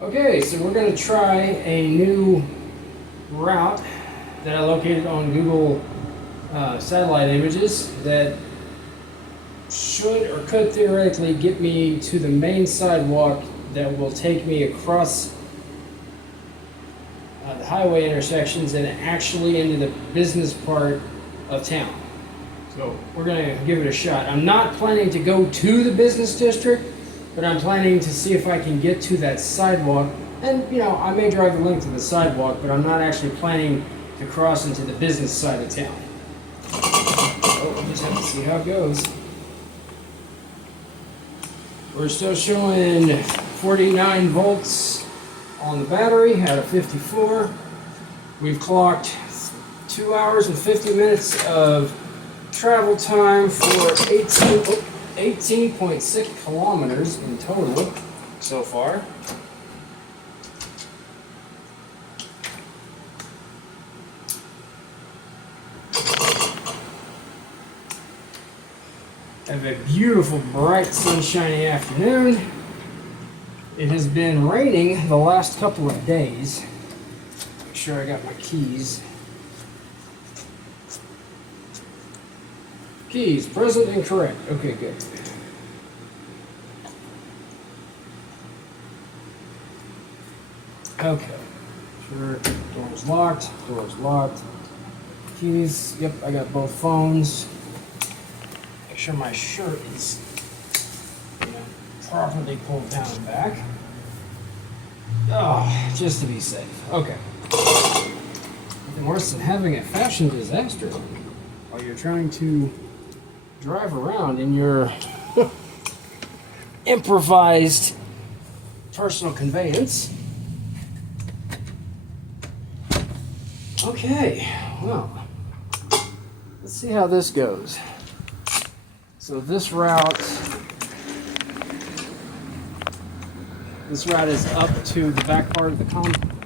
Okay, so we're going to try a new route that I located on Google satellite images that should or could theoretically get me to the main sidewalk that will take me across the highway intersections and actually into the business part of town. So we're going to give it a shot. I'm not planning to go to the business district, but I'm planning to see if I can get to that sidewalk. And, you know, I may drive the length of the sidewalk, but I'm not actually planning to cross into the business side of town. So we'll just have to see how it goes. We're still showing 49 volts on the battery out of 54. We've clocked 2 hours and 50 minutes of travel time for 18.6 kilometers in total so far. Have a beautiful, bright, sunshiny afternoon. It has been raining the last couple of days. Make sure I got my keys. Keys, present and correct. Okay, good. Okay. Sure, door's locked. Door's locked. Keys, yep, I got both phones. Make sure my shirt is, properly pulled down and back. Oh, just to be safe. Okay. Nothing worse than having a fashion disaster while you're trying to drive around in your improvised personal conveyance. Okay, well, let's see how this goes. So this route is up to the back part of the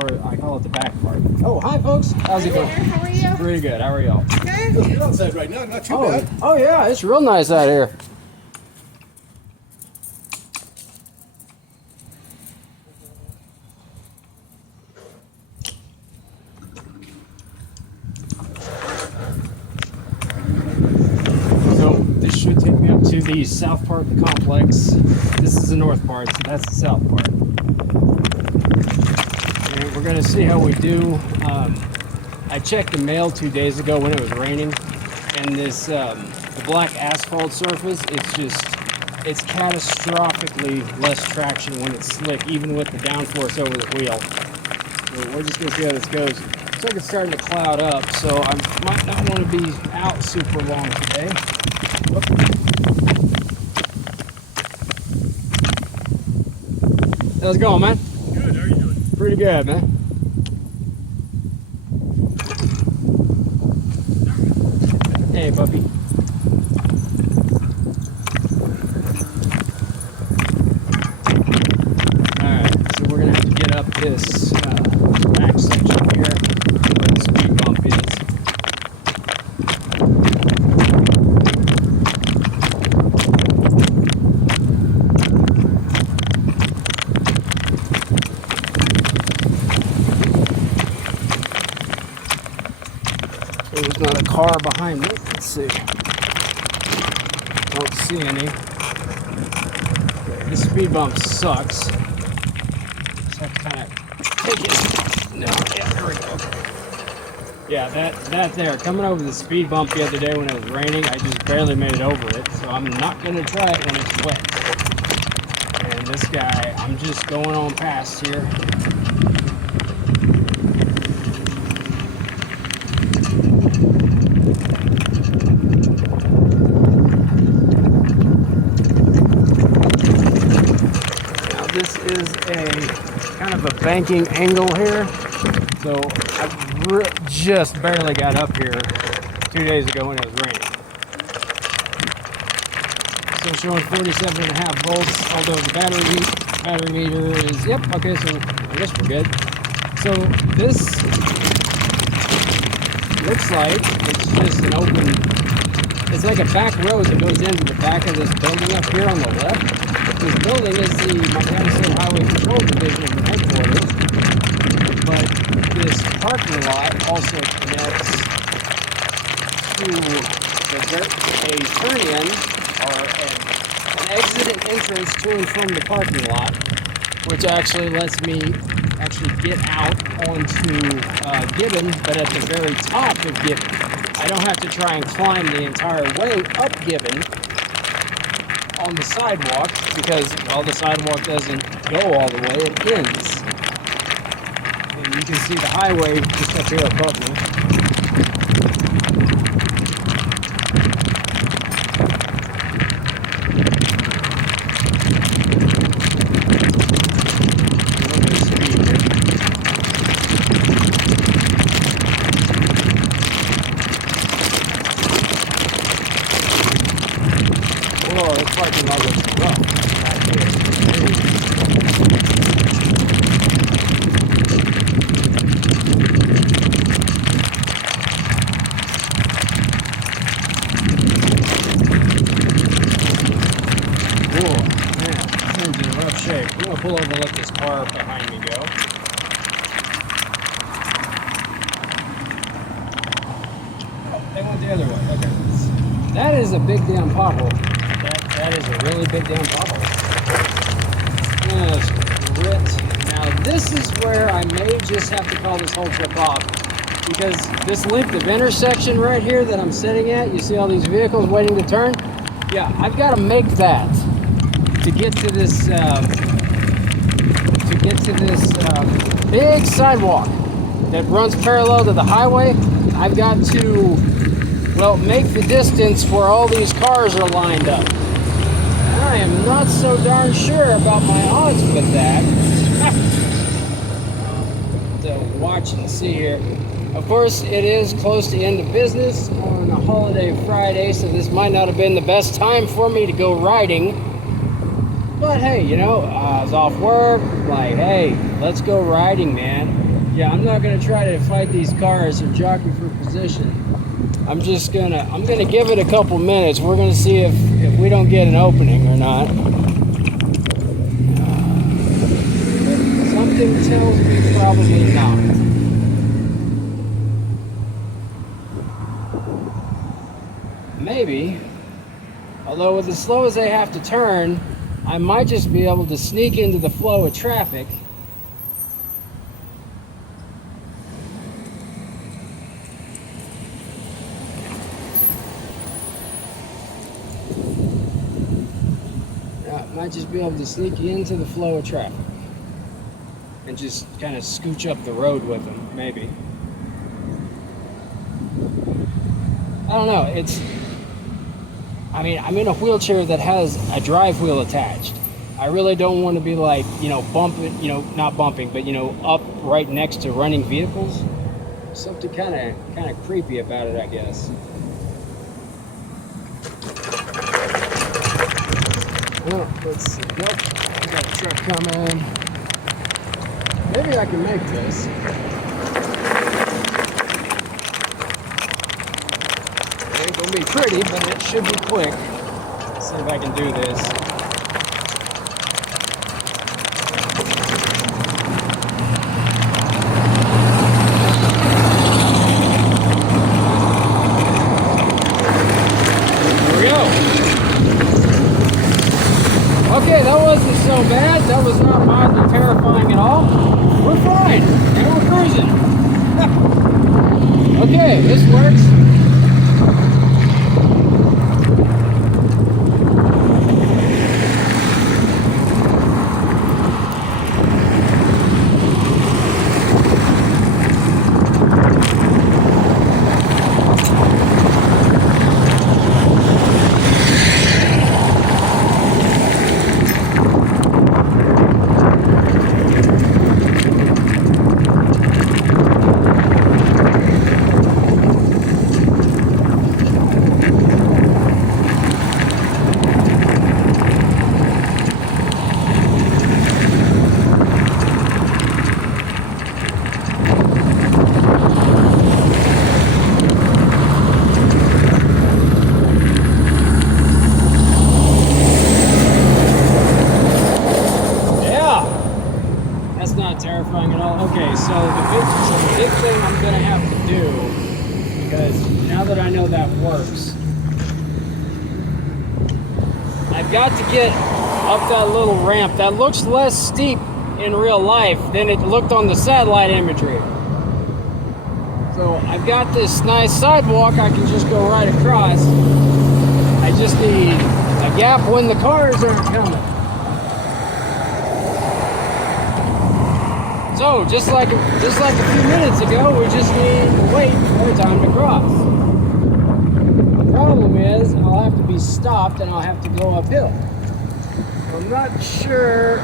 or I call it the back part. Oh, hi folks. How's it going? How are you? Pretty good. How are y'all? Good. You're outside right now, not too bad. Oh yeah, it's real nice out here. So this should take me up to the south part of the complex. This is the north part, so that's the south part. And we're gonna see how we do. I checked the mail 2 days ago when it was raining, and this the black asphalt surface, it's catastrophically less traction when it's slick, even with the downforce over the wheel. So we're just gonna see how this goes. Looks like it's starting to cloud up, so I might not want to be out super long today. Whoop. How's it going, man? Good, how are you doing? Pretty good, man. Hey, puppy. Alright, so we're gonna have to get up this back section here where the speed bump is. There's not a car behind me. Let's see. Don't see any. Okay, this speed bump sucks. Just have to kind of take it. No, yeah, there we go. Yeah, that there. Coming over the speed bump the other day when it was raining, I just barely made it over it. So I'm not going to try it when it's wet. And this guy, I'm just going on past here. This is a kind of a banking angle here, so I just barely got up here 2 days ago when it was raining. So showing 47.5 volts, although the battery meter is, yep, okay, so I guess we're good. So this looks like it's just an open, it's like a back road that goes into the back of this building up here on the left. This building is the Montana State Highway Patrol Division of New Hampshire. parking lot also connects to a turn-in or an exit and entrance to and from the parking lot, which actually lets me actually get out onto Gibbon, but at the very top of Gibbon. I don't have to try and climb the entire way up Gibbon on the sidewalk because, well, the sidewalk doesn't go all the way, it ends. And you can see the highway just up here above me. Whoa, it's parking all this rough back here. Whoa, man, things in rough shape. I'm gonna pull over and let this car behind me go. Oh, they went the other way. Okay. That is a big damn pothole. That is a really big damn pothole. Now this is where I may just have to call this whole trip off, because this length of intersection right here that I'm sitting at, you see all these vehicles waiting to turn? Yeah, I've got to make that to get to this big sidewalk that runs parallel to the highway. I've got to, well, make the distance where all these cars are lined up. I am not so darn sure about my odds with that. To watch and see here. Of course, it is close to end of business on a holiday Friday, so this might not have been the best time for me to go riding. But hey, you know, I was off work, like, hey, let's go riding, man. Yeah, I'm not gonna try to fight these cars or jockey for position. I'm gonna give it a couple minutes. We're gonna see if we don't get an opening or not. Something tells me probably not. Maybe, although with as slow as they have to turn, I might just be able to sneak into the flow of traffic. Might just be able to sneak into the flow of traffic and just kind of scooch up the road with them, maybe. I don't know, I mean, I'm in a wheelchair that has a drive wheel attached. I really don't want to be like, you know, bumping, you know, not bumping, but, you know, up right next to running vehicles. Something kind of creepy about it, I guess. Well, let's see. Nope, I got a truck coming. Maybe I can make this. It ain't gonna be pretty, but it should be quick. Let's see if I can do this. Okay, that wasn't so bad. That was not mildly terrifying at all. We're fine, and we're cruising. Okay, this works. not terrifying at all. Okay, so the big thing I'm gonna have to do, because now that I know that works, I've got to get up that little ramp that looks less steep in real life than it looked on the satellite imagery. So I've got this nice sidewalk I can just go right across. I just need a gap when the cars aren't coming. So just like a few minutes ago, we just need to wait for time to cross. The problem is I'll have to be stopped and I'll have to go uphill. I'm not sure.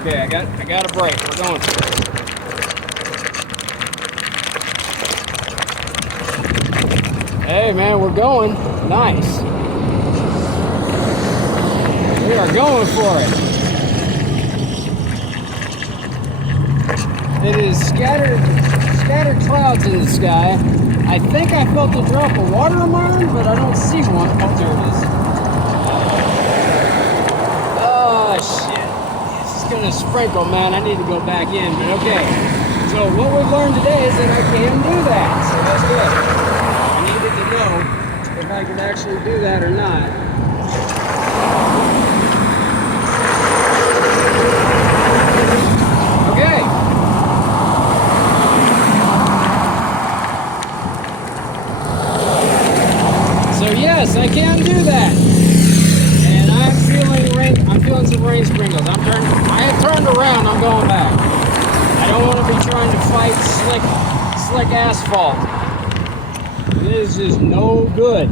Okay, I got a break. We're going. Hey man, we're going. Nice. We are going for it. It is scattered clouds in the sky. I think I felt a drop of water on my arm, but I don't see one. Oh, there it is. Oh shit. It's just gonna sprinkle, man. I need to go back in, but okay. So what we've learned today is that I can do that. So that's good. I needed to know if I could actually do that or not. Okay. So yes, I can do that. And I'm feeling some rain sprinkles. I have turned around, I'm going back. I don't want to be trying to fight slick asphalt. It is just no good.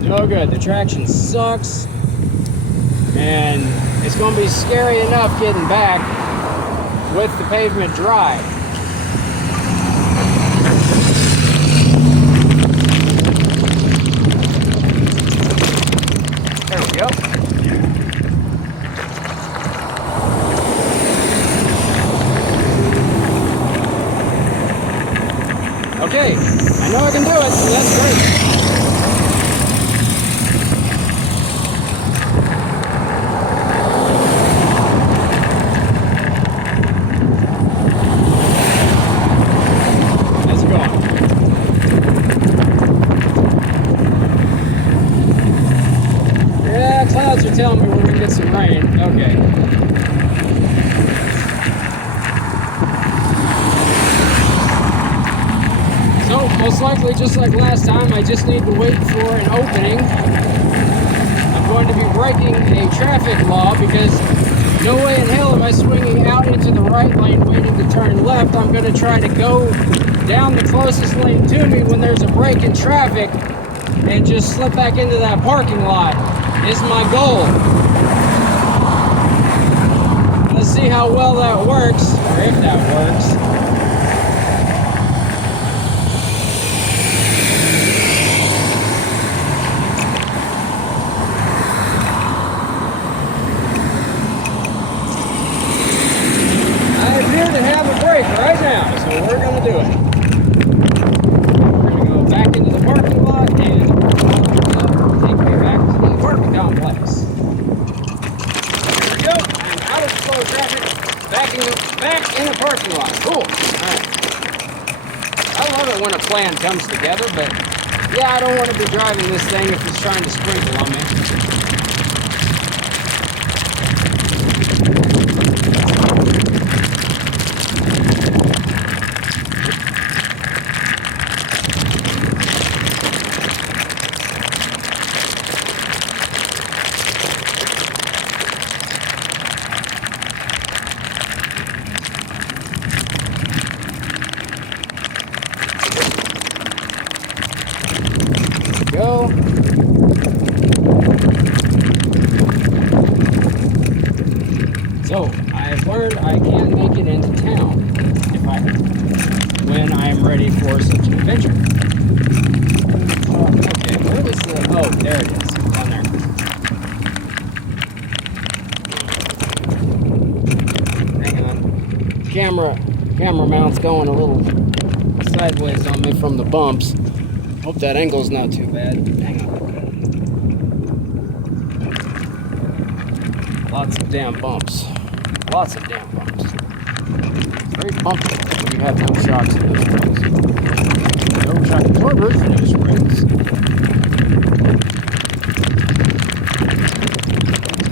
No good. The traction sucks. And it's going to be scary enough getting back with the pavement dry. There we go. Okay, I know I can do it, so that's great. How's it going? Yeah, clouds are telling me we're gonna get some rain. Okay. So, most likely, just like last time, I just need to wait for an opening. I'm going to be breaking a traffic law because no way in hell am I swinging out into the right lane waiting to turn left. I'm going to try to go down the closest lane to me when there's a break in traffic and just slip back into that parking lot is my goal. Let's see how well that works, or if that works. Right now, so we're going to do it. We're going to go back into the parking lot and take me back to the apartment complex. There we go. I'm out of slow traffic, back in the parking lot. Cool. Alright. I love it when a plan comes together, but yeah, I don't want to be driving this thing if it's trying to sprinkle on me. Go. So I've learned I can make it into town when I am ready for such an adventure. Okay, where was the? Oh, there it is. Down there. Hang on. Camera mount's going a little sideways on me from the bumps. Hope that angle's not too bad. Hang on. Lots of damn bumps. Lots of damn bumps. It's very bumpy when you have no shocks in those things. No shock absorbers, no springs.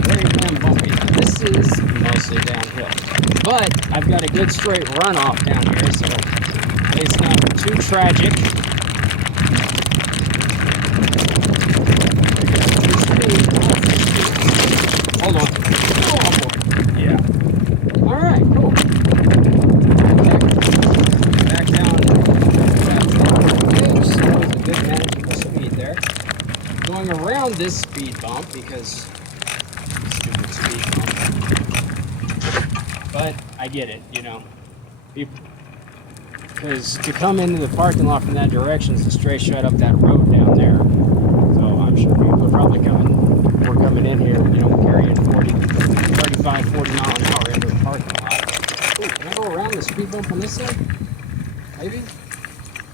Very damn bumpy. This is mostly downhill. But I've got a good straight runoff down here, so it's not too tragic. Hold on. Oh, yeah. Alright, cool. Okay. Back down. Oops, that was a good manageable speed there. Going around this speed bump because stupid speed bump. But I get it, you know. Because to come into the parking lot from that direction is a straight shot up that road down there. So I'm sure people are probably we're coming in here, you know, carrying 35, 40 mile an hour into the parking lot. Ooh, can I go around the speed bump on this side? Maybe?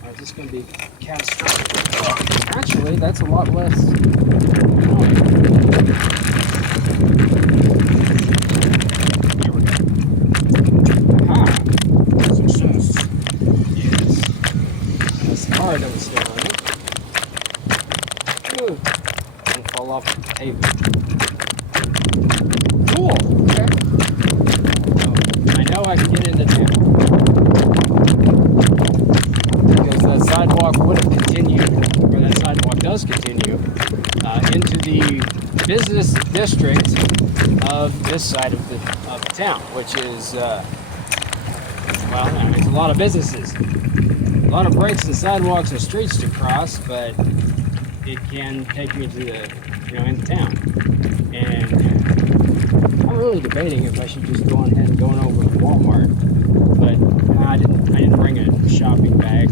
Or is this going to be catastrophic? Oh, actually, that's a lot less. That was still on it. Ooh. Don't fall off the pavement. Cool. Okay. So, I know I can get into town. Because that sidewalk would have continued, or that sidewalk does continue, into the business district of this side of the town, which is, well, it's a lot of businesses. A lot of brakes and sidewalks and streets to cross, but it can take me to the, you know, into town. And I'm really debating if I should just go on ahead and going over to Walmart, but I didn't bring a shopping bag.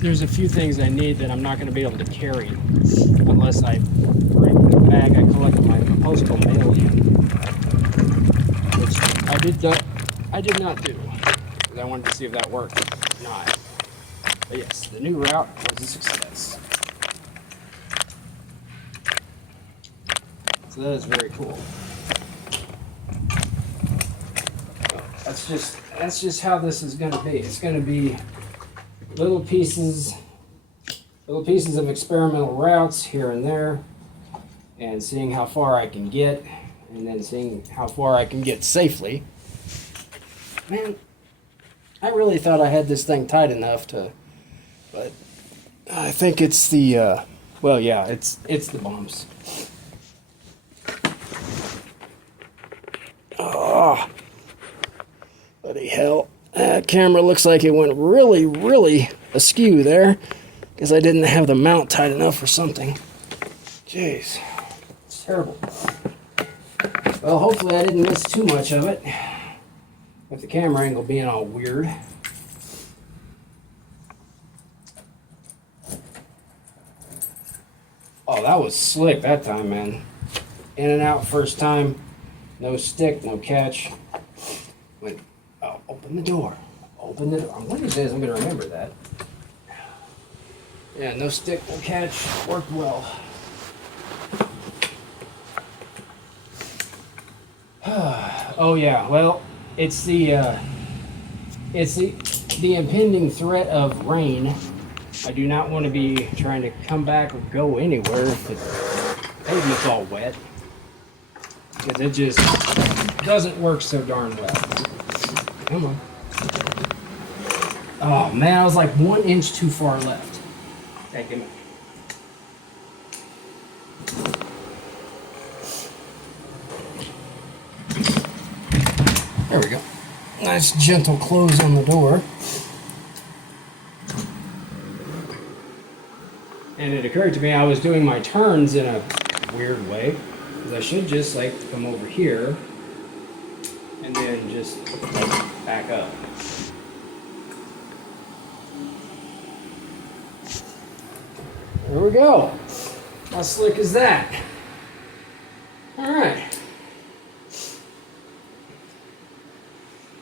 There's a few things I need that I'm not going to be able to carry unless I bring the bag I collected my postal mail in, which I did not do, because I wanted to see if that worked or not. But yes, the new route was a success. So that is very cool. That's just how this is going to be. It's going to be little pieces of experimental routes here and there, and seeing how far I can get, and then seeing how far I can get safely. Man, I really thought I had this thing tight enough to. But I think it's the, well, yeah, it's the bumps. Oh, bloody hell. That camera looks like it went really, really askew there, because I didn't have the mount tight enough or something. Jeez, it's terrible. Well, hopefully I didn't miss too much of it, with the camera angle being all weird. Oh, that was slick that time, man. In and out first time. No stick, no catch. Wait, oh, open the door. Open the door. One of these days I'm going to remember that. Yeah, no stick, no catch. Worked well. Oh yeah, well, it's the impending threat of rain. I do not want to be trying to come back or go anywhere if the pavement's all wet, because it just doesn't work so darn well. Come on. Oh man, I was like 1 inch too far left. Hey, give me. There we go. Nice gentle close on the door. And it occurred to me I was doing my turns in a weird way, because I should just like come over here and then just like back up. There we go. How slick is that? All right.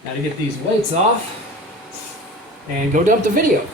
Got to get these weights off and go dump the video.